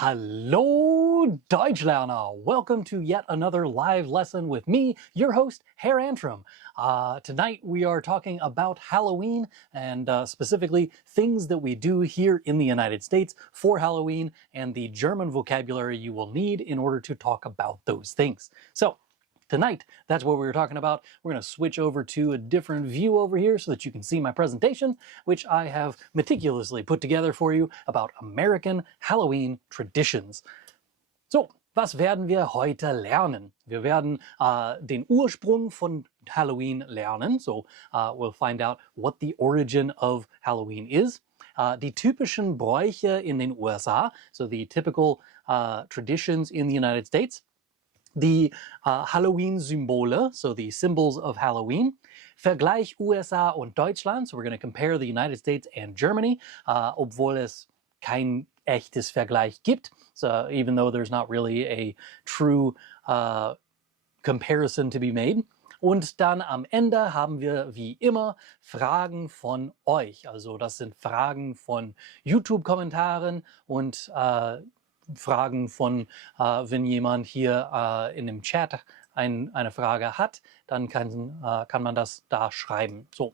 Hallo Deutschlerner! Welcome to yet another live lesson with me, your host, Herr Antrim. Tonight we are talking about Halloween and specifically things that we do here in the United States for Halloween and the German vocabulary you will need in order to talk about those things. So, tonight, that's what we were talking about. We're going to switch over to a different view over here so that you can see my presentation, which I have meticulously put together for you about American Halloween traditions. So, was werden wir heute lernen? Wir werden den Ursprung von Halloween lernen. So, we'll find out what the origin of Halloween is. Die typischen Bräuche in den USA, so the typical traditions in the United States. The Halloween-Symbole, so the symbols of Halloween. Vergleich USA und Deutschland, so we're going to compare the United States and Germany, obwohl es kein echtes Vergleich gibt. So even though there's not really a true comparison to be made. Und dann am Ende haben wir wie immer Fragen von euch. Also das sind Fragen von YouTube-Kommentaren und Fragen von, wenn jemand hier in dem Chat eine Frage hat, dann kann man das da schreiben. So,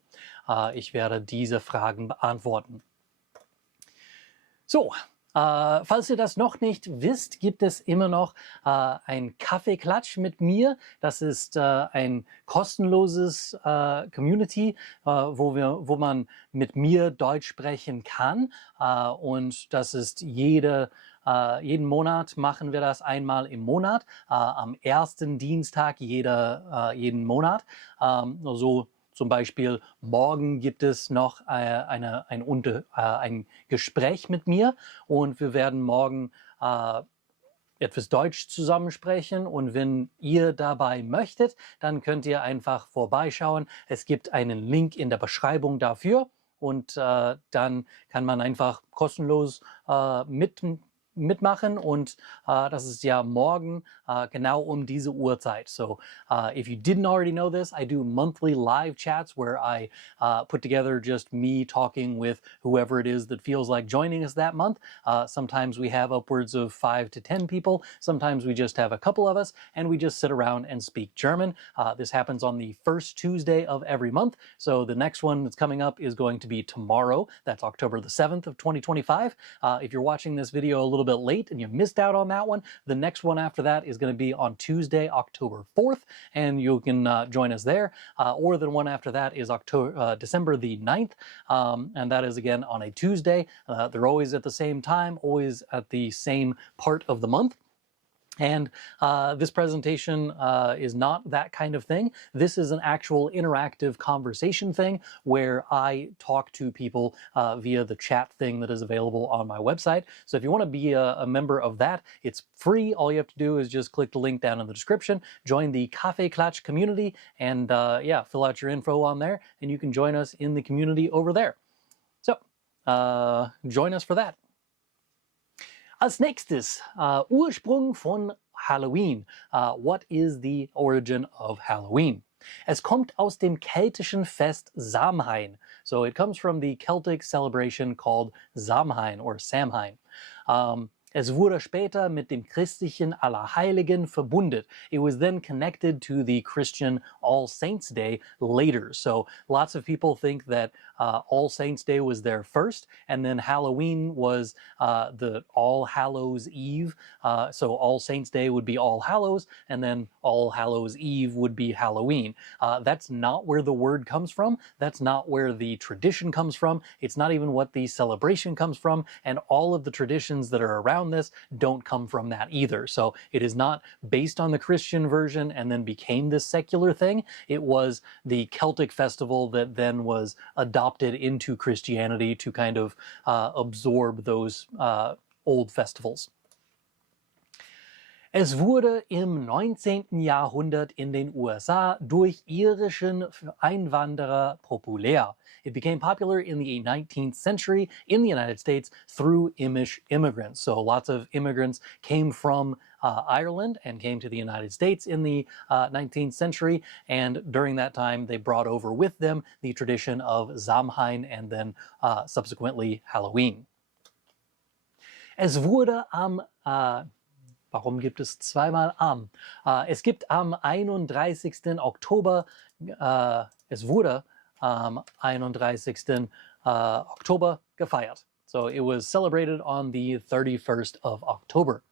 ich werde diese Fragen beantworten. So, falls ihr das noch nicht wisst, gibt es immer noch ein Kaffeeklatsch mit mir. Das ist ein kostenloses Community, wo man mit mir Deutsch sprechen kann. Und das ist jeden Monat machen wir das einmal im Monat, am ersten Dienstag jeden Monat. So zum Beispiel morgen gibt es noch ein Gespräch mit mir und wir werden morgen etwas Deutsch zusammensprechen und wenn ihr dabei möchtet, dann könnt ihr einfach vorbeischauen. Es gibt einen Link in der Beschreibung dafür und dann kann man einfach kostenlos mitmachen und das ist ja morgen genau um diese Uhrzeit. So if you didn't already know this, I do monthly live chats where I put together just me talking with whoever it is that feels like joining us that month. Sometimes we have upwards of 5 to 10 people. Sometimes we just have a couple of us and we just sit around and speak German. This happens on the first Tuesday of every month. So the next one that's coming up is going to be tomorrow. That's October the 7th of 2025. If you're watching this video a little bit late and you missed out on that one, the next one after that is going to be on Tuesday, October 4th, and you can join us there. Or the one after that is December the 9th, and that is again on a Tuesday. They're always at the same time, always at the same part of the month. And this presentation is not that kind of thing. This is an actual interactive conversation thing where I talk to people via the chat thing that is available on my website. So if you want to be a member of that, it's free. All you have to do is just click the link down in the description, join the Kaffeeklatsch community, and yeah, fill out your info on there, and you can join us in the community over there. So join us for that. Als nächstes, Ursprung von Halloween. What is the origin of Halloween? Es kommt aus dem keltischen Fest Samhain. So it comes from the Celtic celebration called Samhain or Samhain. Es wurde später mit dem christlichen Allerheiligen verbunden. It was then connected to the Christian All Saints Day later. So lots of people think that All Saints Day was there first, and then Halloween was the All Hallows Eve. So All Saints Day would be All Hallows, and then All Hallows Eve would be Halloween. That's not where the word comes from. That's not where the tradition comes from. It's not even what the celebration comes from, and all of the traditions that are around this don't come from that either. So it is not based on the Christian version and then became this secular thing. It was the Celtic festival that then was adopted into Christianity to kind of absorb those old festivals. Es wurde im 19. Jahrhundert in den USA durch irischen Einwanderer populär. It became popular in the 19th century in the United States through Irish immigrants. So lots of immigrants came from Ireland and came to the United States in the 19th century, and during that time they brought over with them the tradition of Samhain and then subsequently Halloween. Es wurde am, warum gibt es zweimal am? Es gibt am 31. Oktober, es wurde am 31. Oktober gefeiert. So it was celebrated on the 31st of October.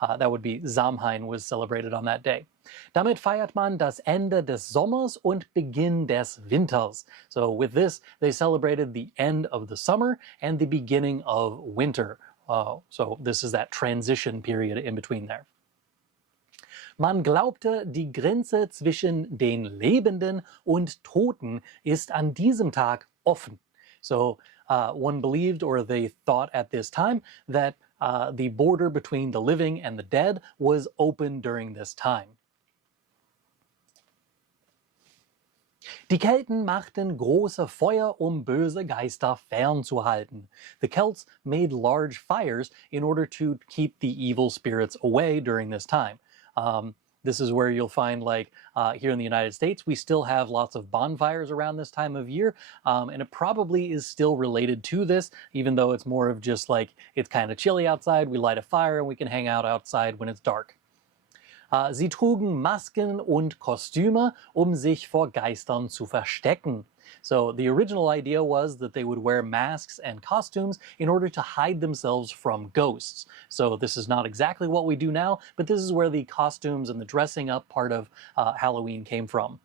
That would be Samhain was celebrated on that day. Damit feiert man das Ende des Sommers und Beginn des Winters. So with this, they celebrated the end of the summer and the beginning of winter. So this is that transition period in between there. Man glaubte, die Grenze zwischen den Lebenden und Toten ist an diesem Tag offen. So one believed, or they thought at this time, that the border between the living and the dead was open during this time. Die Kelten machten große Feuer, böse Geister fernzuhalten. The Celts made large fires in order to keep the evil spirits away during this time. This is where you'll find, like here in the United States, we still have lots of bonfires around this time of year, and it probably is still related to this, even though it's more of just like it's kind of chilly outside, we light a fire and we can hang out outside when it's dark. Sie trugen Masken und Kostüme, sich vor Geistern zu verstecken. So the original idea was that they would wear masks and costumes in order to hide themselves from ghosts. So this is not exactly what we do now, but this is where the costumes and the dressing up part of Halloween came from.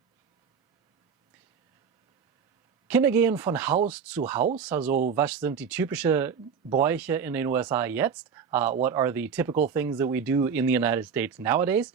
Kinder gehen von Haus zu Haus, also was sind die typischen Bräuche in den USA jetzt? What are the typical things that we do in the United States nowadays?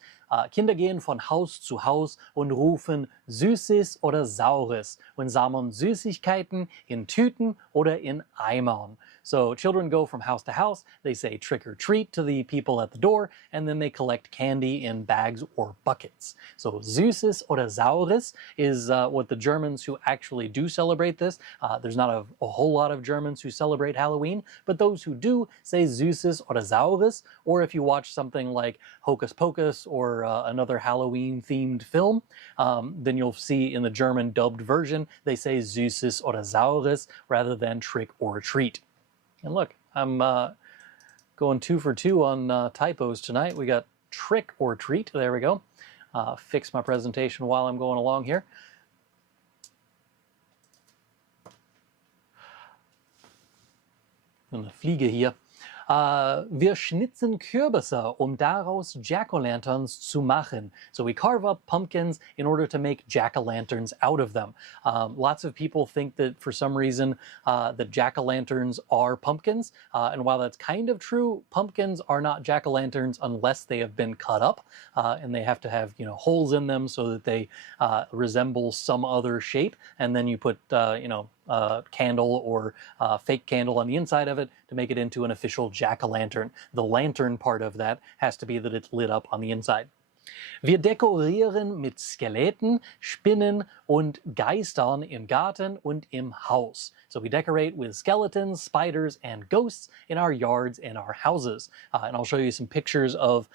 Kinder gehen von Haus zu Haus und rufen Süßes oder Saures und sammeln Süßigkeiten in Tüten oder in Eimern. So children go from house to house, they say trick or treat to the people at the door, and then they collect candy in bags or buckets. So Süßes oder Saures is what the Germans who actually do celebrate this. There's not a whole lot of Germans who celebrate Halloween, but those who do say Süßes oder Saures, or if you watch something like Hocus Pocus or another Halloween-themed film, then you'll see in the German dubbed version, they say Süßes oder Saures rather than trick or treat. And look, I'm going 2 for 2 on typos tonight. We got trick or treat. There we go. Fix my presentation while I'm going along here. Eine Fliege hier. Wir schnitzen Kürbisse, daraus Jack-o'-lanterns zu machen. So we carve up pumpkins in order to make jack-o'-lanterns out of them. Lots of people think that for some reason that jack-o'-lanterns are pumpkins. And while that's kind of true, pumpkins are not jack-o'-lanterns unless they have been cut up. And they have to have, holes in them so that they resemble some other shape. And then you put, candle or fake candle on the inside of it to make it into an official jack-o'-lantern. The lantern part of that has to be that it's lit up on the inside. Wir dekorieren mit Skeletten, Spinnen und Geistern im Garten und im Haus. So we decorate with skeletons, spiders, and ghosts in our yards and our houses. And I'll show you some pictures of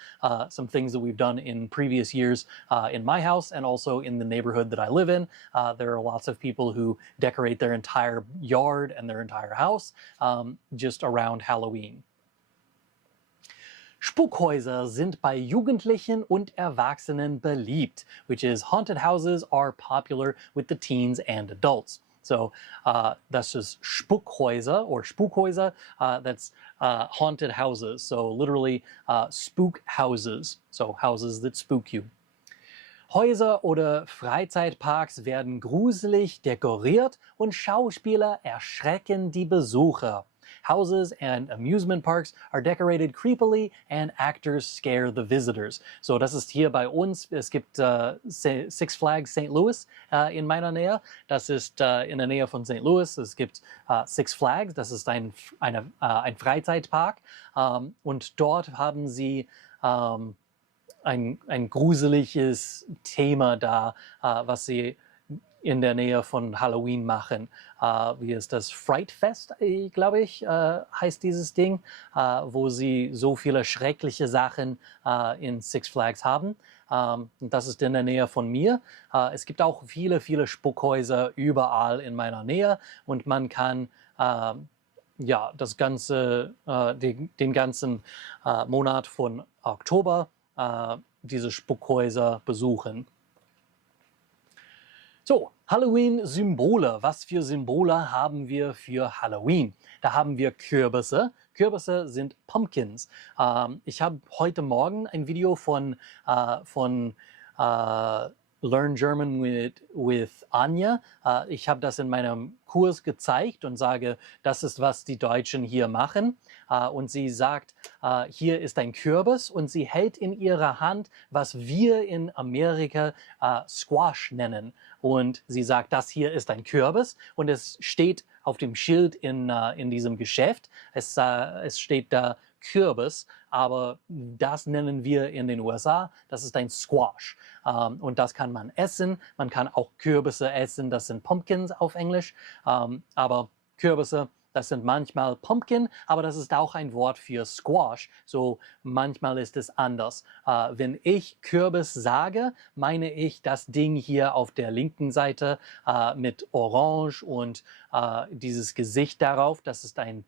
some things that we've done in previous years in my house and also in the neighborhood that I live in. There are lots of people who decorate their entire yard and their entire house just around Halloween. Spukhäuser sind bei Jugendlichen und Erwachsenen beliebt, which is haunted houses are popular with the teens and adults. So that's just Spukhäuser or Spukhäuser, that's haunted houses. So literally spook houses, so houses that spook you. Häuser oder Freizeitparks werden gruselig dekoriert und Schauspieler erschrecken die Besucher. Houses and amusement parks are decorated creepily and actors scare the visitors. So das ist hier bei uns. Es gibt Six Flags St. Louis in meiner Nähe. Das ist in der Nähe von St. Louis. Es gibt Six Flags. Das ist ein Freizeitpark. Und dort haben sie ein gruseliges Thema da, was sie in der Nähe von Halloween machen. Wie ist das? Fright Fest, glaube ich, heißt dieses Ding, wo sie so viele schreckliche Sachen in Six Flags haben. Und das ist in der Nähe von mir. Es gibt auch viele, viele Spukhäuser überall in meiner Nähe und man kann ja, den ganzen Monat von Oktober diese Spukhäuser besuchen. So, Halloween-Symbole. Was für Symbole haben wir für Halloween? Da haben wir Kürbisse. Kürbisse sind Pumpkins. Ich habe heute Morgen ein Video von Learn German with Anja. Ich habe das in meinem Kurs gezeigt und sage, das ist, was die Deutschen hier machen. Und sie sagt, hier ist ein Kürbis und sie hält in ihrer Hand, was wir in Amerika Squash nennen. Und sie sagt, das hier ist ein Kürbis und es steht auf dem Schild in diesem Geschäft. Es steht da Kürbis, aber das nennen wir in den USA, das ist ein Squash. Und das kann man essen. Man kann auch Kürbisse essen, das sind Pumpkins auf Englisch. Aber Kürbisse, das sind manchmal Pumpkin, aber das ist auch ein Wort für Squash. So manchmal ist es anders. Wenn ich Kürbis sage, meine ich das Ding hier auf der linken Seite mit Orange und dieses Gesicht darauf. Das ist ein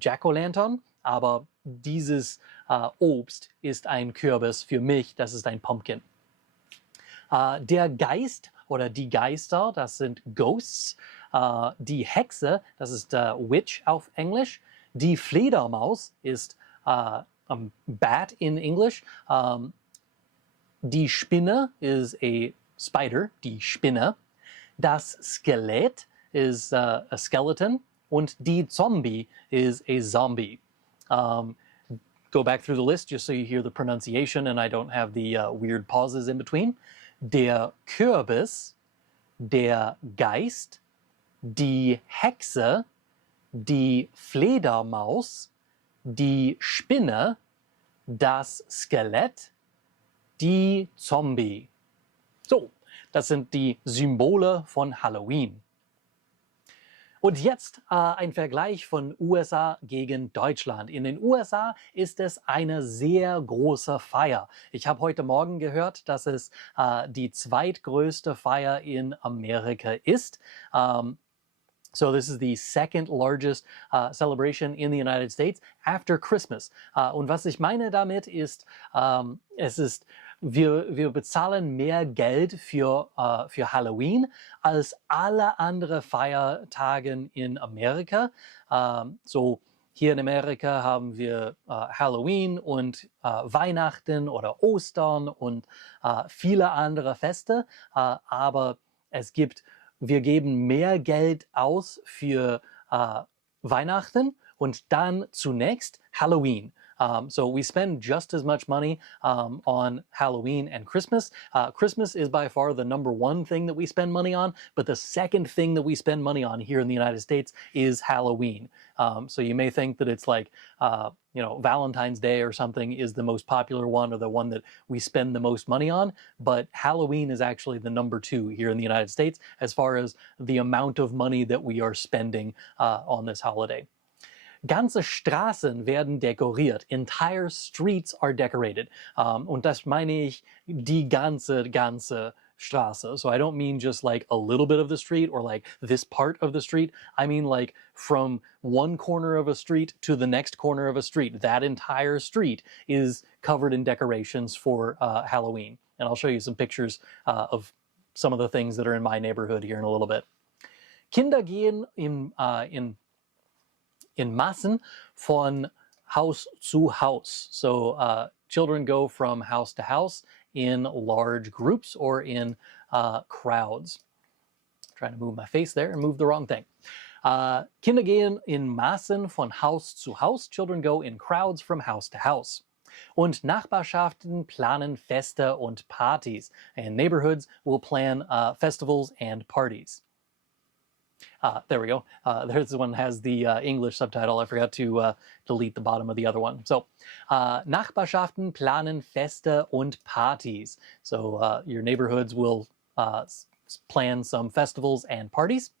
Jack-O-Lantern. Aber dieses Obst ist ein Kürbis für mich, das ist ein Pumpkin. Der Geist oder die Geister, das sind Ghosts. Die Hexe, das ist Witch auf Englisch. Die Fledermaus ist Bat in English. Die Spinne is a spider, die Spinne. Das Skelett is a skeleton. Und die Zombie is a zombie. Go back through the list just so you hear the pronunciation and I don't have the weird pauses in between. Der Kürbis, der Geist, die Hexe, die Fledermaus, die Spinne, das Skelett, die Zombie. So, das sind die Symbole von Halloween. Und jetzt ein Vergleich von USA gegen Deutschland. In den USA ist es eine sehr große Feier. Ich habe heute Morgen gehört, dass es die zweitgrößte Feier in Amerika ist. So this is the second largest celebration in the United States after Christmas. Und was ich meine damit ist, wir bezahlen mehr Geld für Halloween als alle anderen Feiertage in Amerika. So hier in Amerika haben wir Halloween und Weihnachten oder Ostern und viele andere Feste. Aber wir geben mehr Geld aus für Weihnachten und dann zunächst Halloween. So we spend just as much money on Halloween and Christmas. Christmas is by far the number one thing that we spend money on, but the second thing that we spend money on here in the United States is Halloween. So you may think that it's like, Valentine's Day or something is the most popular one or the one that we spend the most money on, but Halloween is actually the number two here in the United States as far as the amount of money that we are spending on this holiday. Ganze Straßen werden dekoriert. Entire streets are decorated. Und das meine ich die ganze Straße. So I don't mean just like a little bit of the street or like this part of the street. I mean like from one corner of a street to the next corner of a street. That entire street is covered in decorations for Halloween. And I'll show you some pictures of some of the things that are in my neighborhood here in a little bit. Kinder gehen in Massen von Haus zu Haus. So children go from house to house in large groups or in crowds. I'm trying to move my face there and move the wrong thing. Kinder gehen in Massen von Haus zu Haus. Children go in crowds from house to house. Und Nachbarschaften planen Feste und Partys. And neighborhoods will plan festivals and parties. There we go. There's one that has the English subtitle. I forgot to delete the bottom of the other one. So, Nachbarschaften planen Feste und Partys. So, your neighborhoods will plan some festivals and parties.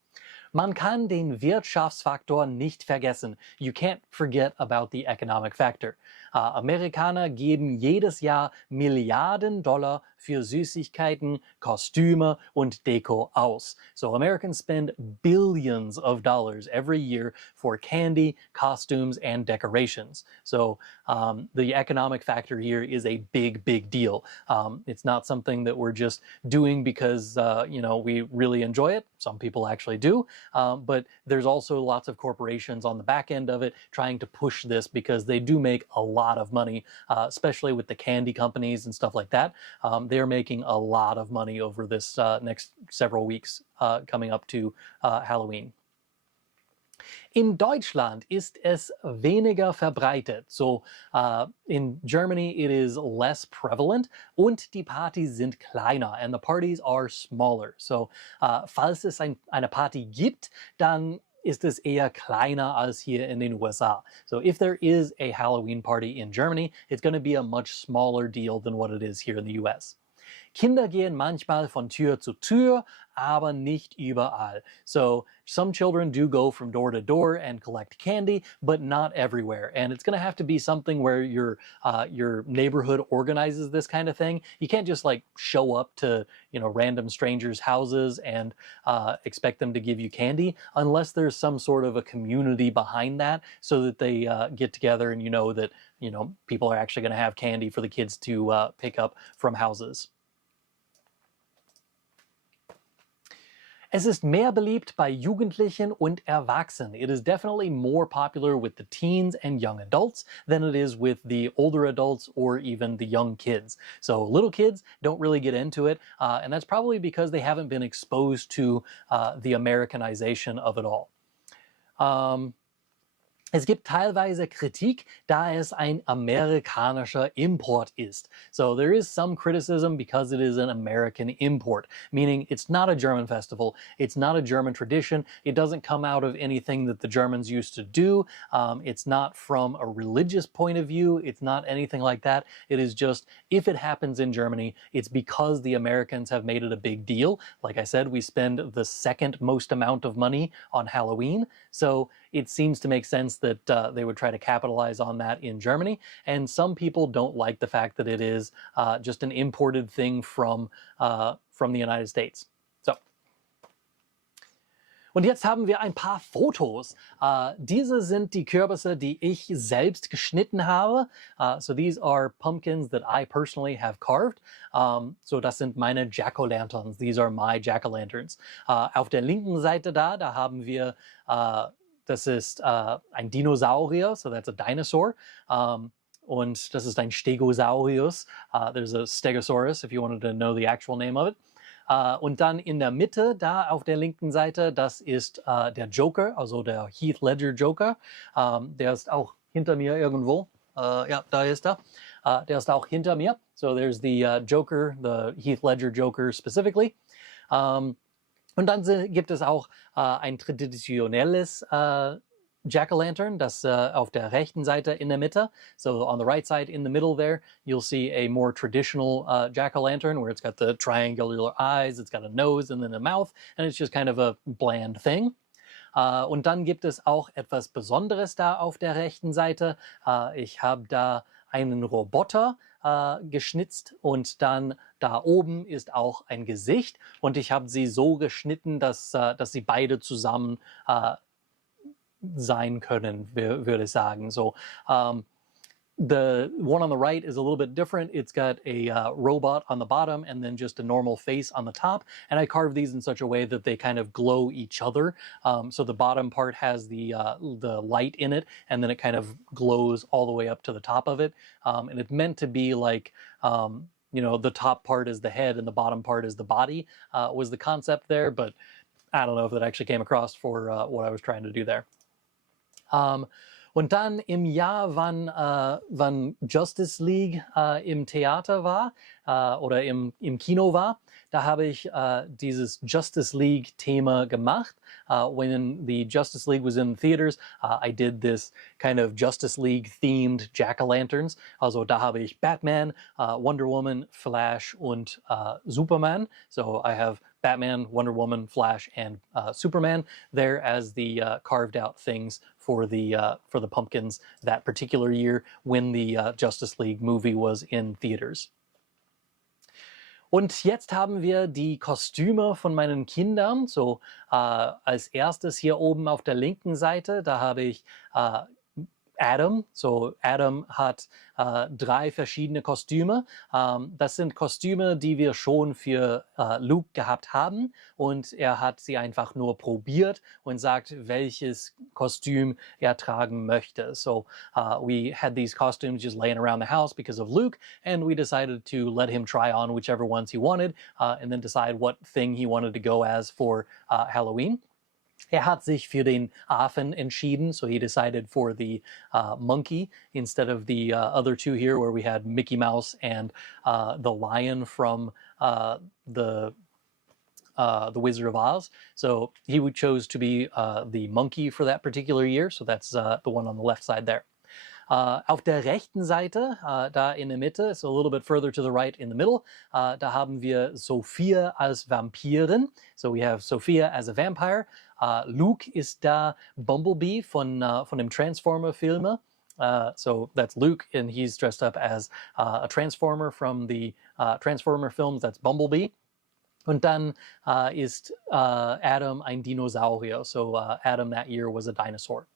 Man kann den Wirtschaftsfaktor nicht vergessen. You can't forget about the economic factor. Amerikaner geben jedes Jahr Milliarden Dollar für Süßigkeiten, Kostüme und Deko aus. So Americans spend billions of dollars every year for candy, costumes, and decorations. So the economic factor here is a big, big deal. It's not something that we're just doing because we really enjoy it. Some people actually do, but there's also lots of corporations on the back end of it trying to push this because they do make a lot of money, especially with the candy companies and stuff like that. They're making a lot of money over this next several weeks coming up to Halloween. In Deutschland ist es weniger verbreitet. So in Germany it is less prevalent und die Partys sind kleiner and the parties are smaller. So falls es eine Party gibt, dann ist es eher kleiner als hier in den USA. So if there is a Halloween party in Germany, it's going to be a much smaller deal than what it is here in the US. Kinder gehen manchmal von Tür zu Tür, aber nicht überall. So some children do go from door to door and collect candy, but not everywhere. And it's going to have to be something where your neighborhood organizes this kind of thing. You can't just like show up to random strangers' houses and expect them to give you candy unless there's some sort of a community behind that, so that they get together and that people are actually going to have candy for the kids to pick up from houses. Es ist mehr beliebt bei Jugendlichen und Erwachsenen. It is definitely more popular with the teens and young adults than it is with the older adults or even the young kids. So little kids don't really get into it, and that's probably because they haven't been exposed to the Americanization of it all. Es gibt teilweise Kritik, da es ein amerikanischer Import ist. So there is some criticism because it is an American import, meaning it's not a German festival, it's not a German tradition, it doesn't come out of anything that the Germans used to do, it's not from a religious point of view, it's not anything like that. It is just, if it happens in Germany, it's because the Americans have made it a big deal. Like I said, we spend the second most amount of money on Halloween, so it seems to make sense that they would try to capitalize on that in Germany. And some people don't like the fact that it is just an imported thing from the United States. So. Und jetzt haben wir ein paar Fotos. Diese sind die Kürbisse, die ich selbst geschnitten habe. So these are pumpkins that I personally have carved. So das sind meine Jack-o'-lanterns. These are my Jack-o'-lanterns. Auf der linken Seite da haben wir das ist ein Dinosaurier, so that's a dinosaur. Und das ist ein Stegosaurus. There's a Stegosaurus, if you wanted to know the actual name of it. Und dann in der Mitte, da auf der linken Seite, das ist der Joker, also der Heath Ledger Joker. Der ist auch hinter mir irgendwo. Ja, da ist er. Der ist auch hinter mir. So there's the Joker, the Heath Ledger Joker specifically. Und dann gibt es auch ein traditionelles Jack-o'-lantern, das auf der rechten Seite in der Mitte. So on the right side in the middle there, you'll see a more traditional jack-o'-lantern where it's got the triangular eyes, it's got a nose and then a mouth, and it's just kind of a bland thing. Und dann gibt es auch etwas Besonderes da auf der rechten Seite. Ich habe da einen Roboter geschnitzt und dann da oben ist auch ein Gesicht und ich habe sie so geschnitten, dass sie beide zusammen sein können, würde ich sagen. So, the one on the right is a little bit different. It's got a robot on the bottom and then just a normal face on the top. And I carved these in such a way that they kind of glow each other. So the bottom part has the light in it, and then it kind of glows all the way up to the top of it. And it's meant to be like, the top part is the head and the bottom part is the body, was the concept there. But I don't know if that actually came across for what I was trying to do there. Und dann im Jahr, wann Justice League im Theater war oder im Kino war, da habe ich dieses Justice League-Thema gemacht. When the Justice League was in theaters, I did this kind of Justice League-themed Jack-o'-lanterns. Also da habe ich Batman, Wonder Woman, Flash und Superman. So I have Batman, Wonder Woman, Flash, and Superman there as the carved out things for the pumpkins that particular year when the Justice League movie was in theaters. Und jetzt haben wir die Kostüme von meinen Kindern. So als erstes hier oben auf der linken Seite, da habe ich Adam. So Adam hat 3 verschiedene Kostüme. Das sind Kostüme, die wir schon für Luke gehabt haben und er hat sie einfach nur probiert und sagt, welches Kostüm er tragen möchte. So we had these costumes just laying around the house because of Luke and we decided to let him try on whichever ones he wanted and then decide what thing he wanted to go as for Halloween. Er hat sich für den Affen entschieden, so he decided for the monkey instead of the other two here where we had Mickey Mouse and the lion from the Wizard of Oz. So he chose to be the monkey for that particular year, so that's the one on the left side there. Auf der rechten Seite, da in der Mitte, so a little bit further to the right in the middle, da haben wir Sophia als Vampirin. So we have Sophia as a vampire. Luke ist da Bumblebee von dem Transformer-Filme. So that's Luke, and he's dressed up as a Transformer from the Transformer films. That's Bumblebee. Und dann ist Adam ein Dinosaurier. So Adam that year was a dinosaur.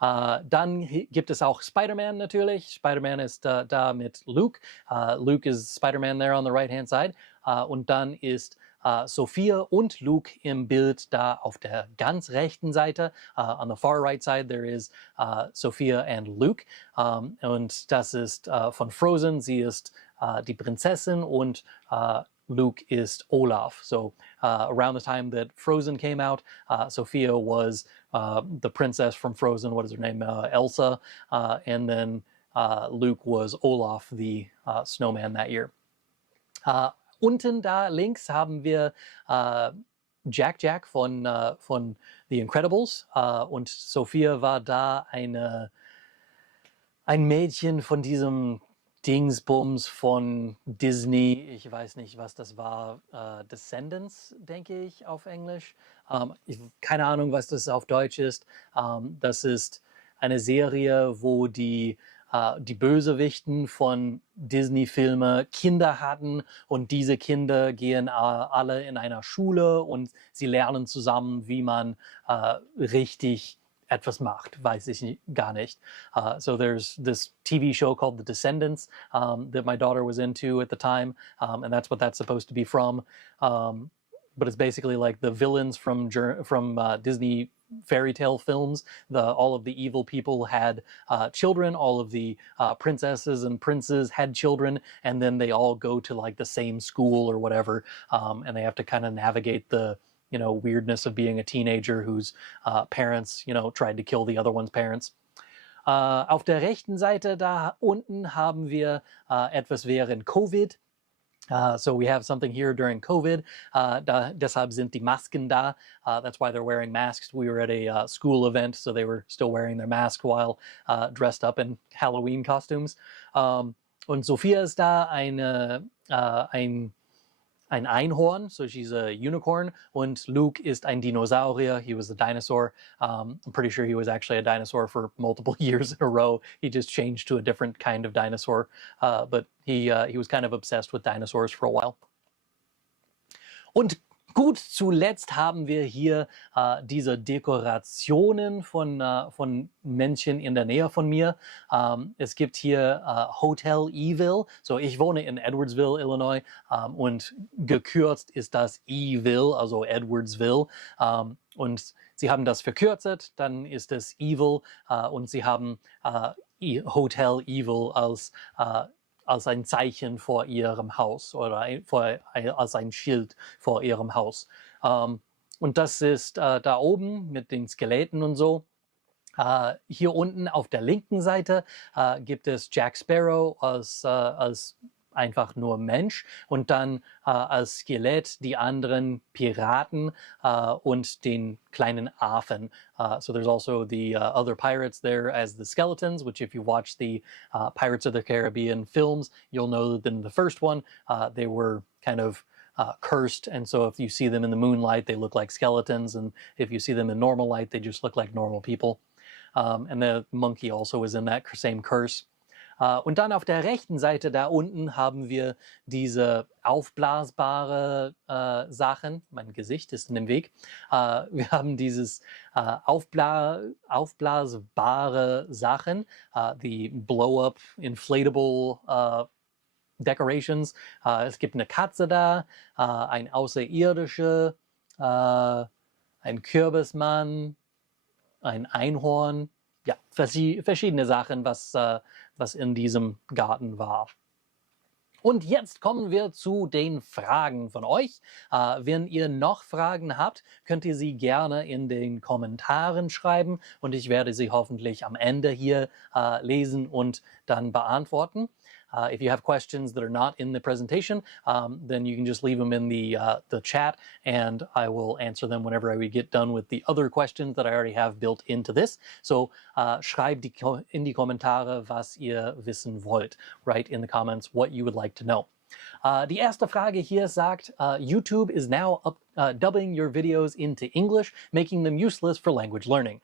Dann gibt es auch Spider-Man natürlich. Spider-Man ist da mit Luke. Luke is Spider-Man there on the right-hand side. Und dann ist Sophia und Luke im Bild da auf der ganz rechten Seite. On the far right side there is Sophia and Luke. Und das ist von Frozen. Sie ist die Prinzessin und Luke is Olaf. So around the time that Frozen came out, Sophia was the princess from Frozen. What is her name? Elsa. And then Luke was Olaf, the snowman that year. Unten da links haben wir Jack von The Incredibles. Und Sophia war da ein Mädchen von diesem Dingsbums von Disney, ich weiß nicht, was das war, Descendants, denke ich, auf Englisch. Keine Ahnung, was das auf Deutsch ist. Das ist eine Serie, wo die Bösewichten von Disney-Filmen Kinder hatten und diese Kinder gehen alle in einer Schule und sie lernen zusammen, wie man richtig etwas macht, weiß ich gar nicht. So there's this TV show called The Descendants that my daughter was into at the time, and that's what that's supposed to be from. But it's basically like the villains from Disney fairy tale films. All of the evil people had children, all of the princesses and princes had children, and then they all go to like the same school or whatever, and they have to kind of navigate the weirdness of being a teenager whose parents, tried to kill the other one's parents. Auf der rechten Seite da unten haben wir etwas während Covid. So we have something here during COVID. Deshalb sind die Masken da. That's why they're wearing masks. We were at a school event, so they were still wearing their mask while dressed up in Halloween costumes. Und Sophia ist da ein Einhorn, so she's a unicorn, und Luke ist ein Dinosaurier. He was a dinosaur. I'm pretty sure he was actually a dinosaur for multiple years in a row. He just changed to a different kind of dinosaur, but he was kind of obsessed with dinosaurs for a while. Und gut zuletzt haben wir hier diese Dekorationen von Menschen in der Nähe von mir. Es gibt hier Hotel Evil. So, ich wohne in Edwardsville, Illinois, und gekürzt ist das Evil, also Edwardsville. Und sie haben das verkürzt, dann ist es Evil, und sie haben Hotel Evil als ein Zeichen vor ihrem Haus oder als ein Schild vor ihrem Haus. Und das ist da oben mit den Skeletten und so. Hier unten auf der linken Seite gibt es Jack Sparrow als einfach nur Mensch und dann als Skelett die anderen Piraten und den kleinen Affen. So there's also the other pirates there as the skeletons, which if you watch the Pirates of the Caribbean films, you'll know that in the first one, they were kind of cursed, and so if you see them in the moonlight, they look like skeletons, and if you see them in normal light, they just look like normal people. And the monkey also is in that same curse. Und dann auf der rechten Seite da unten haben wir diese aufblasbare Sachen. Mein Gesicht ist in dem Weg. Wir haben dieses aufblasbare Sachen, die Blow-up Inflatable Decorations. Es gibt eine Katze da, ein Außerirdische, ein Kürbismann, ein Einhorn. Ja, verschiedene Sachen, was in diesem Garten war. Und jetzt kommen wir zu den Fragen von euch. Wenn ihr noch Fragen habt, könnt ihr sie gerne in den Kommentaren schreiben und ich werde sie hoffentlich am Ende hier lesen und dann beantworten. If you have questions that are not in the presentation, then you can just leave them in the chat and I will answer them whenever we get done with the other questions that I already have built into this. So schreibt in die Kommentare, was ihr wissen wollt. Write in the comments what you would like to know. Die erste Frage hier sagt, YouTube is now dubbing your videos into English, making them useless for language learning.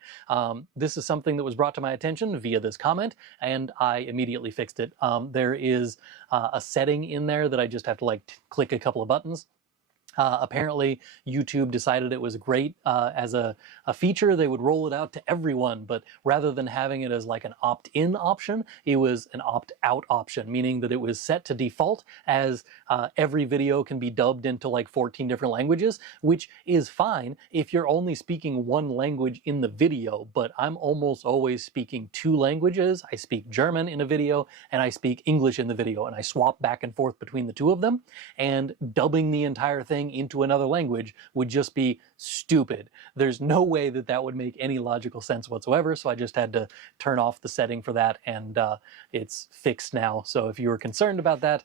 This is something that was brought to my attention via this comment, and I immediately fixed it. There is a setting in there that I just have to like click a couple of buttons. Apparently, YouTube decided it was great as a feature. They would roll it out to everyone, but rather than having it as like an opt-in option, it was an opt-out option, meaning that it was set to default as every video can be dubbed into like 14 different languages, which is fine if you're only speaking one language in the video, but I'm almost always speaking two languages. I speak German in a video, and I speak English in the video, and I swap back and forth between the two of them, and dubbing the entire thing into another language would just be stupid. There's no way that that would make any logical sense whatsoever, so I just had to turn off the setting for that, and it's fixed now. So if you were concerned about that,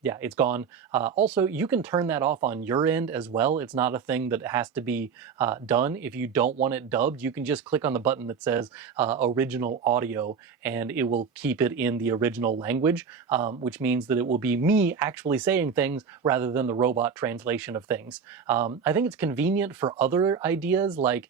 yeah, it's gone. Also, you can turn that off on your end as well. It's not a thing that has to be done. If you don't want it dubbed, you can just click on the button that says original audio, and it will keep it in the original language, which means that it will be me actually saying things rather than the robot translation of things. I think it's convenient for other ideas, like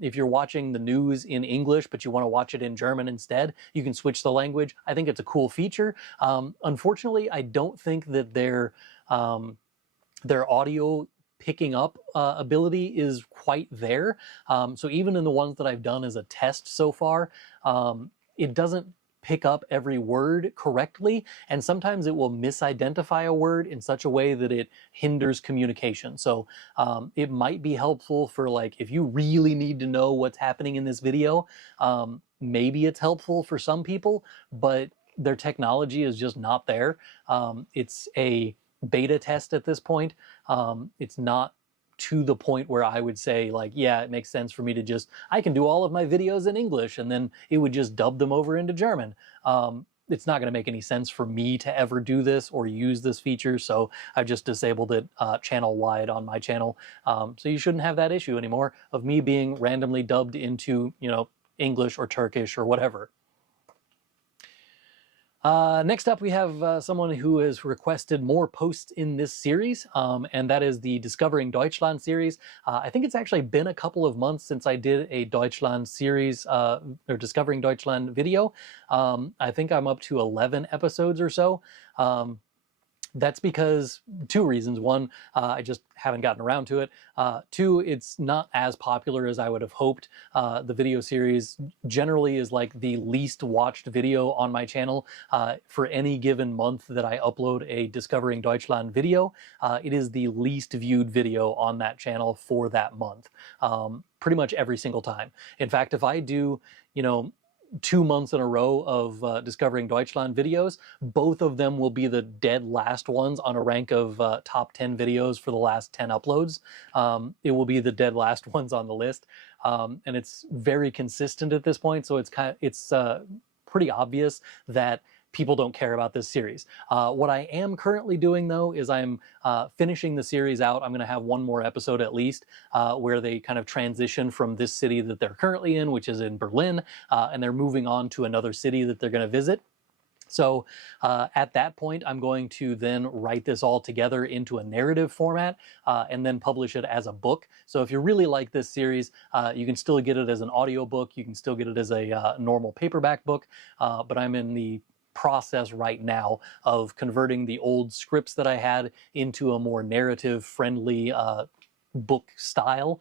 if you're watching the news in English but you want to watch it in German instead, you can switch the language. I think it's a cool feature. Unfortunately, I don't think that their audio picking up ability is quite there. So even in the ones that I've done as a test so far, it doesn't pick up every word correctly, and sometimes it will misidentify a word in such a way that it hinders communication. So it might be helpful for like if you really need to know what's happening in this video, maybe it's helpful for some people, but their technology is just not there. It's a beta test at this point. It's not to the point where I would say like, yeah, it makes sense for me to just, I can do all of my videos in English and then it would just dub them over into German. It's not going to make any sense for me to ever do this or use this feature, so I've just disabled it channel-wide on my channel. So you shouldn't have that issue anymore of me being randomly dubbed into, you know, English or Turkish or whatever. Next up, we have someone who has requested more posts in this series, and that is the Discovering Deutschland series. I think it's actually been a couple of months since I did a Deutschland series, or Discovering Deutschland video. I think I'm up to 11 episodes or so. That's because two reasons. One, I just haven't gotten around to it. Two, it's not as popular as I would have hoped. The video series generally is like the least watched video on my channel. For any given month that I upload a Discovering Deutschland video, it is the least viewed video on that channel for that month. Pretty much every single time. In fact, if I do, you know, 2 months in a row of Discovering Deutschland videos, both of them will be the dead last ones on a rank of top 10 videos for the last 10 uploads. It will be the dead last ones on the list, and it's very consistent at this point, so it's pretty obvious that people don't care about this series. What I am currently doing, though, is I'm finishing the series out. I'm going to have one more episode at least where they kind of transition from this city that they're currently in, which is in Berlin, and they're moving on to another city that they're going to visit. So at that point, I'm going to then write this all together into a narrative format and then publish it as a book. So if you really like this series, you can still get it as an audiobook. You can still get it as a normal paperback book, but I'm in the process right now of converting the old scripts that I had into a more narrative friendly book style.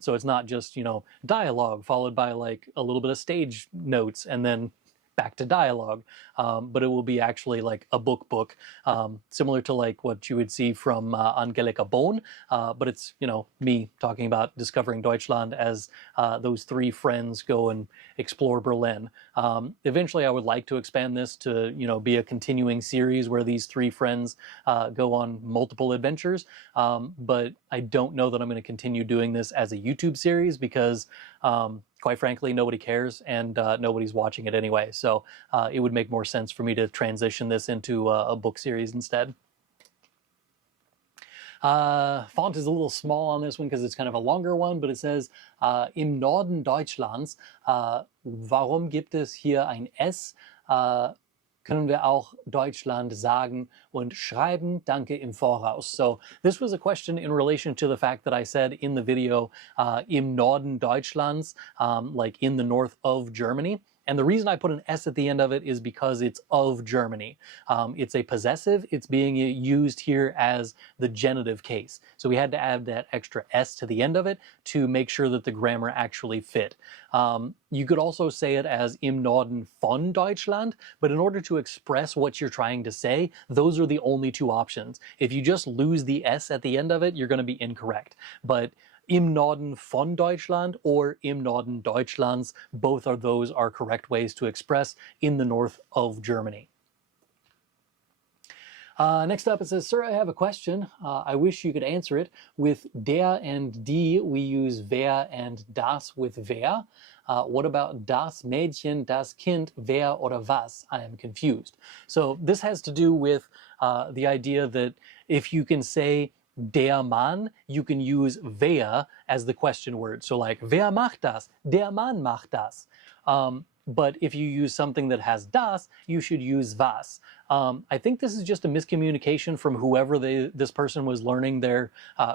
So it's not just, dialogue followed by like a little bit of stage notes and then back to dialogue, but it will be actually like a book, similar to like what you would see from Angelika Bohn, but it's, me talking about discovering Deutschland as those three friends go and explore Berlin. Eventually I would like to expand this to, be a continuing series where these three friends go on multiple adventures, but I don't know that I'm going to continue doing this as a YouTube series because quite frankly, nobody cares and nobody's watching it anyway. So it would make more sense for me to transition this into a book series instead. Font is a little small on this one because it's kind of a longer one, but it says, im Norden Deutschlands, warum gibt es hier ein S? Können wir auch Deutschland sagen und schreiben? Danke im Voraus. So this was a question in relation to the fact that I said in the video, im Norden Deutschlands, like in the north of Germany. And the reason I put an S at the end of it is because it's of Germany. It's a possessive. It's being used here as the genitive case. So we had to add that extra S to the end of it to make sure that the grammar actually fit. You could also say it as im Norden von Deutschland, but in order to express what you're trying to say, those are the only two options. If you just lose the S at the end of it, you're going to be incorrect. But im Norden von Deutschland or im Norden Deutschlands, both of those are correct ways to express in the north of Germany. Next up it says, sir, I have a question. I wish you could answer it. With der and die, we use wer and das with wer. What about das Mädchen, das Kind, wer oder was? I am confused. So this has to do with the idea that if you can say der Mann, you can use wer as the question word. So like, wer macht das? Der Mann macht das. But if you use something that has das, you should use was. I think this is just a miscommunication from whoever this person was learning their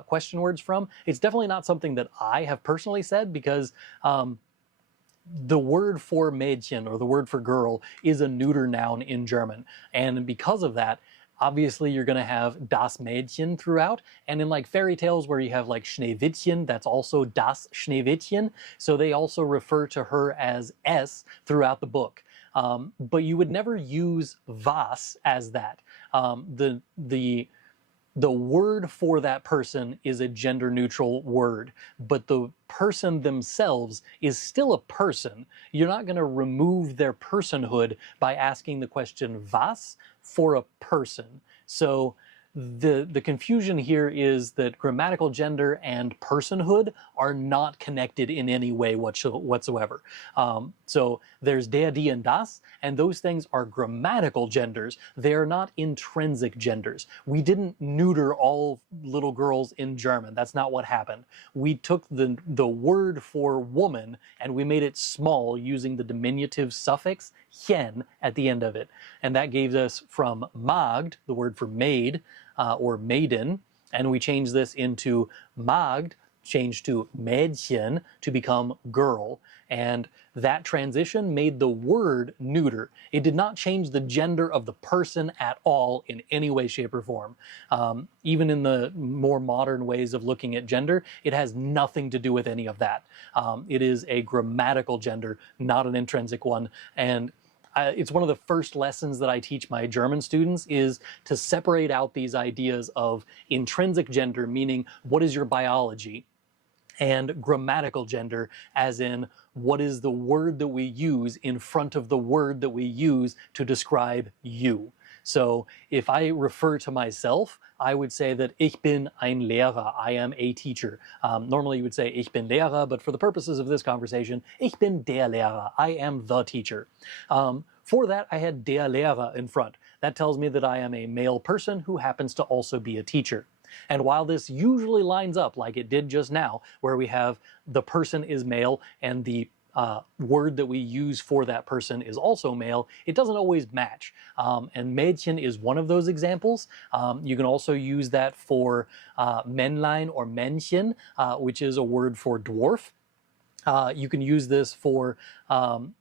question words from. It's definitely not something that I have personally said because the word for Mädchen or the word for girl is a neuter noun in German. And because of that, obviously you're going to have das Mädchen throughout, and in like fairy tales where you have like Schneewittchen, that's also das Schneewittchen, so they also refer to her as S throughout the book. But you would never use was as that. The word for that person is a gender neutral word, but the person themselves is still a person. You're not going to remove their personhood by asking the question was for a person. So the confusion here is that grammatical gender and personhood are not connected in any way whatsoever. So there's der, die, and das, and those things are grammatical genders. They are not intrinsic genders. We didn't neuter all little girls in German. That's not what happened. We took the word for woman and we made it small using the diminutive suffix chen at the end of it. And that gave us from Magd, the word for maid, or maiden, and we changed this into Magd, changed to Mädchen to become girl, and that transition made the word neuter. It did not change the gender of the person at all in any way, shape, or form. Even in the more modern ways of looking at gender, it has nothing to do with any of that. It is a grammatical gender, not an intrinsic one, and it's one of the first lessons that I teach my German students is to separate out these ideas of intrinsic gender, meaning what is your biology, and grammatical gender, as in what is the word that we use in front of the word that we use to describe you. So if I refer to myself, I would say that ich bin ein Lehrer, I am a teacher. Normally you would say ich bin Lehrer, but for the purposes of this conversation, ich bin der Lehrer, I am the teacher. For that, I had der Lehrer in front. That tells me that I am a male person who happens to also be a teacher. And while this usually lines up like it did just now, where we have the person is male and the word that we use for that person is also male, it doesn't always match. And Mädchen is one of those examples. You can also use that for Männlein or Männchen, which is a word for dwarf. You can use this for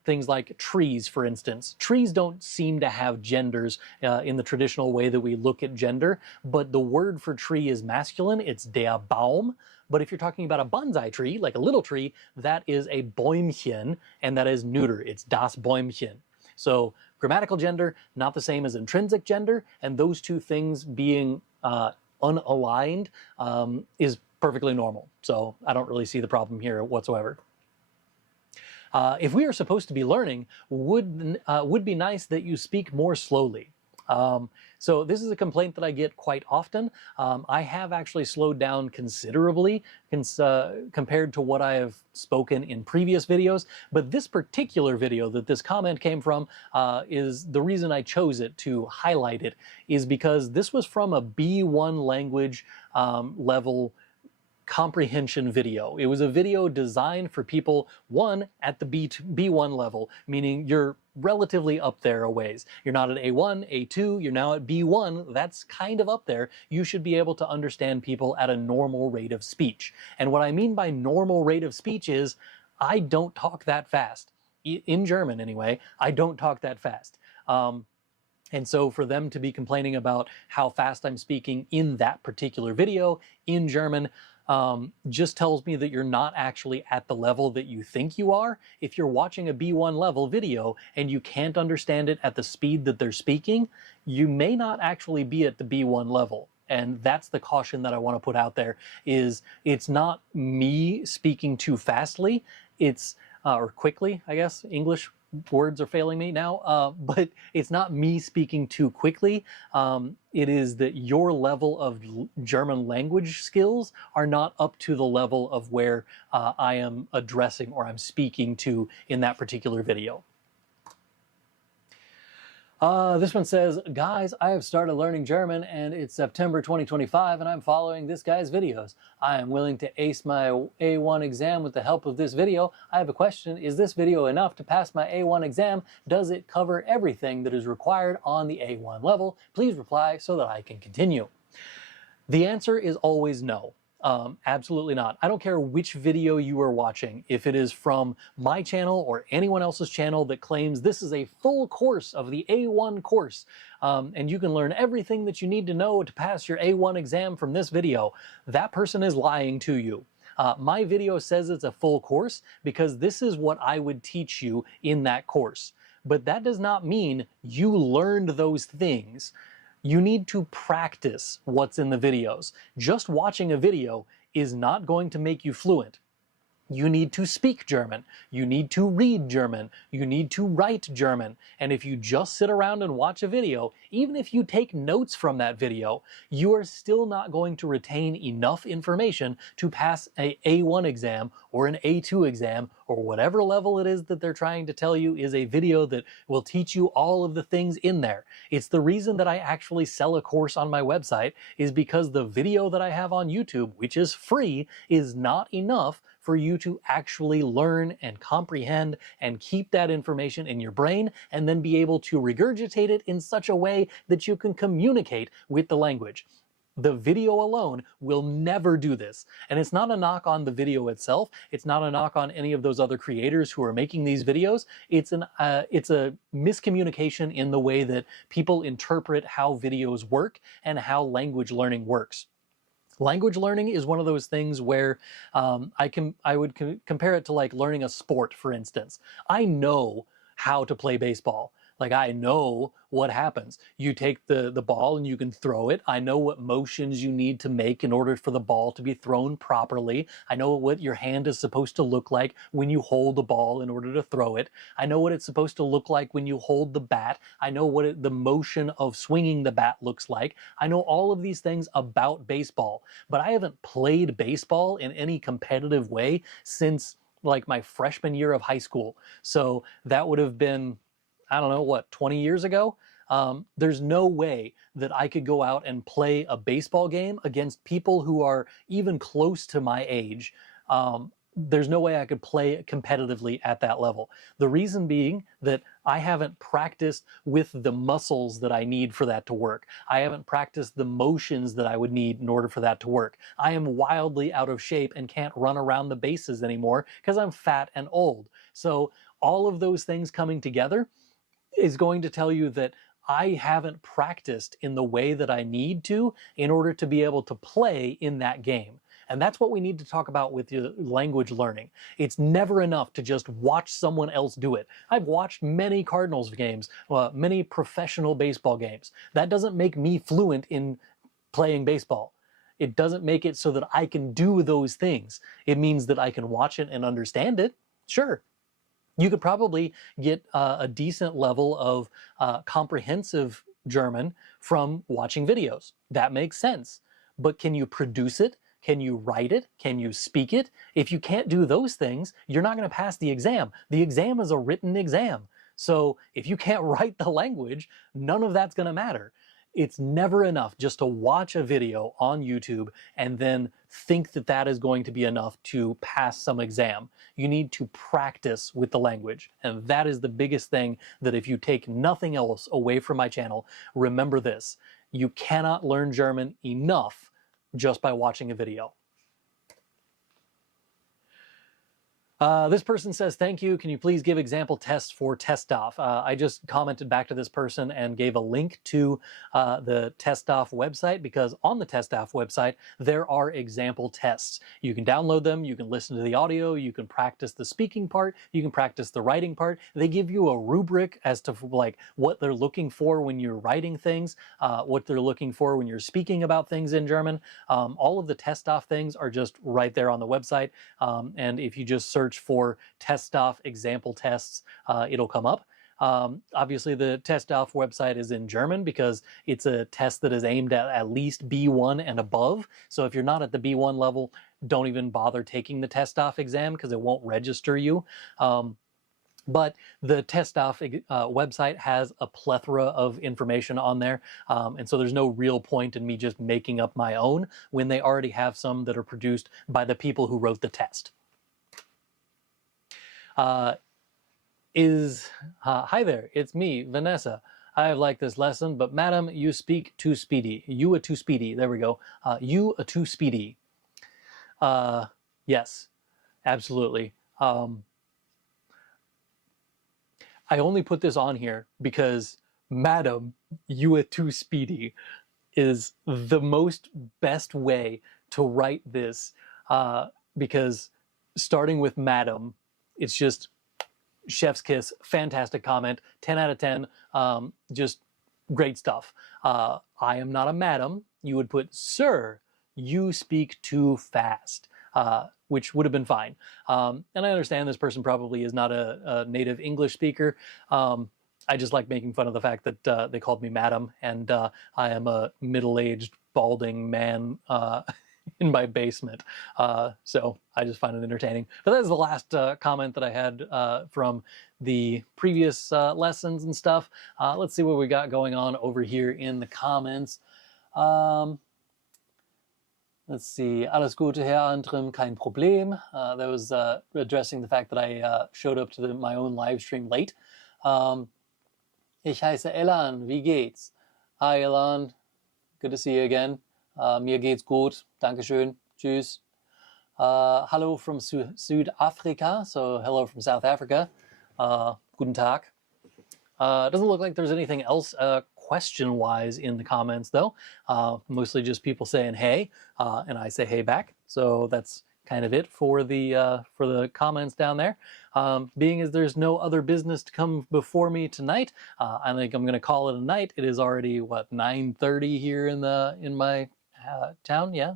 things like trees, for instance. Trees don't seem to have genders in the traditional way that we look at gender, but the word for tree is masculine. It's der Baum. But if you're talking about a bonsai tree, like a little tree, that is a Bäumchen, and that is neuter. It's das Bäumchen. So grammatical gender, not the same as intrinsic gender, and those two things being unaligned is perfectly normal. So I don't really see the problem here whatsoever. If we are supposed to be learning, would be nice that you speak more slowly. So this is a complaint that I get quite often. I have actually slowed down considerably compared to what I have spoken in previous videos, but this particular video that this comment came from is the reason I chose it to highlight it is because this was from a B1 language level comprehension video. It was a video designed for people, one, at the B1 level, meaning you're relatively up there a ways. You're not at A1, A2, you're now at B1, that's kind of up there. You should be able to understand people at a normal rate of speech. And what I mean by normal rate of speech is, I don't talk that fast. In German anyway, I don't talk that fast. And so for them to be complaining about how fast I'm speaking in that particular video in German, just tells me that you're not actually at the level that you think you are. If you're watching a B1 level video and you can't understand it at the speed that they're speaking, you may not actually be at the B1 level. And that's the caution that I want to put out there is it's not me speaking too fastly, it's, or quickly, I guess, English words are failing me now, but it's not me speaking too quickly. It is that your level of German language skills are not up to the level of where I am addressing or I'm speaking to in that particular video. This one says, guys, I have started learning German and it's September 2025 and I'm following this guy's videos. I am willing to ace my A1 exam with the help of this video. I have a question. Is this video enough to pass my A1 exam? Does it cover everything that is required on the A1 level? Please reply so that I can continue. The answer is always no. Absolutely not. I don't care which video you are watching, if it is from my channel or anyone else's channel that claims this is a full course of the A1 course, and you can learn everything that you need to know to pass your A1 exam from this video. That person is lying to you. My video says it's a full course because this is what I would teach you in that course. But that does not mean you learned those things. You need to practice what's in the videos. Just watching a video is not going to make you fluent. You need to speak German. You need to read German. You need to write German. And if you just sit around and watch a video, even if you take notes from that video, you are still not going to retain enough information to pass an A1 exam or an A2 exam or whatever level it is that they're trying to tell you is a video that will teach you all of the things in there. It's the reason that I actually sell a course on my website is because the video that I have on YouTube, which is free, is not enough for you to actually learn and comprehend and keep that information in your brain and then be able to regurgitate it in such a way that you can communicate with the language. The video alone will never do this. And it's not a knock on the video itself. It's not a knock on any of those other creators who are making these videos. It's a miscommunication in the way that people interpret how videos work and how language learning works. Language learning is one of those things where I would compare it to like learning a sport, for instance. I know how to play baseball. Like I know what happens. You take the ball and you can throw it. I know what motions you need to make in order for the ball to be thrown properly. I know what your hand is supposed to look like when you hold the ball in order to throw it. I know what it's supposed to look like when you hold the bat. I know what the motion of swinging the bat looks like. I know all of these things about baseball, but I haven't played baseball in any competitive way since like my freshman year of high school. So that would have been, I don't know, what, 20 years ago? There's no way that I could go out and play a baseball game against people who are even close to my age there's no way I could play competitively at that level. The reason being that I haven't practiced with the muscles that I need for that to work. I haven't practiced the motions that I would need in order for that to work. I am wildly out of shape and can't run around the bases anymore because I'm fat and old. So all of those things coming together is going to tell you that I haven't practiced in the way that I need to in order to be able to play in that game. And that's what we need to talk about with your language learning. It's never enough to just watch someone else do it. I've watched many Cardinals games, many professional baseball games. That doesn't make me fluent in playing baseball. It doesn't make it so that I can do those things. It means that I can watch it and understand it. Sure. You could probably get a decent level of comprehensive German from watching videos. That makes sense. But can you produce it? Can you write it? Can you speak it? If you can't do those things, you're not going to pass the exam. The exam is a written exam. So if you can't write the language, none of that's going to matter. It's never enough just to watch a video on YouTube and then think that that is going to be enough to pass some exam. You need to practice with the language. And that is the biggest thing that if you take nothing else away from my channel, remember this. You cannot learn German enough just by watching a video. This person says, thank you. Can you please give example tests for TestDoff? I just commented back to this person and gave a link to the TestDoff website, because on the TestDoff website, there are example tests. You can download them. You can listen to the audio. You can practice the speaking part. You can practice the writing part. They give you a rubric as to like what they're looking for when you're writing things, what they're looking for when you're speaking about things in German. All of the TestDoff things are just right there on the website. And if you just search for TestDoff example tests, it'll come up. Obviously, the TestDoff website is in German because it's a test that is aimed at least B1 and above. So if you're not at the B1 level, don't even bother taking the TestDoff exam because it won't register you. But the TestDoff website has a plethora of information on there, and so there's no real point in me just making up my own when they already have some that are produced by the people who wrote the test. Hi there, it's me, Vanessa. I have liked this lesson, but madam, you speak too speedy. You are too speedy. There we go. You are too speedy. Yes, absolutely. I only put this on here because madam, you are too speedy is the most best way to write this, because starting with madam, it's just chef's kiss, fantastic comment, 10 out of 10, just great stuff. I am not a madam. You would put, sir, you speak too fast, which would have been fine. And I understand this person probably is not a native English speaker. I just like making fun of the fact that they called me madam, and I am a middle-aged, balding man in my basement. So I just find it entertaining. But that is the last comment that I had from the previous lessons and stuff. Let's see what we got going on over here in the comments. Let's see. Alles Gute, Herr Antrim, kein Problem. That was addressing the fact that I showed up to my own live stream late. Ich heiße Elan. Wie geht's? Hi, Elan. Good to see you again. Mir geht's gut. Dankeschön. Tschüss. Hello from Südafrika. So hello from South Africa. Guten Tag. Doesn't look like there's anything else question-wise in the comments, though. Mostly just people saying hey, and I say hey back. So that's kind of it for the comments down there. Being as there's no other business to come before me tonight, I think I'm going to call it a night. It is already what, 9:30 here in my town, yeah,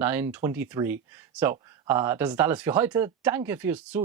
9:23. So, das ist alles für heute. Danke fürs Zuschauen.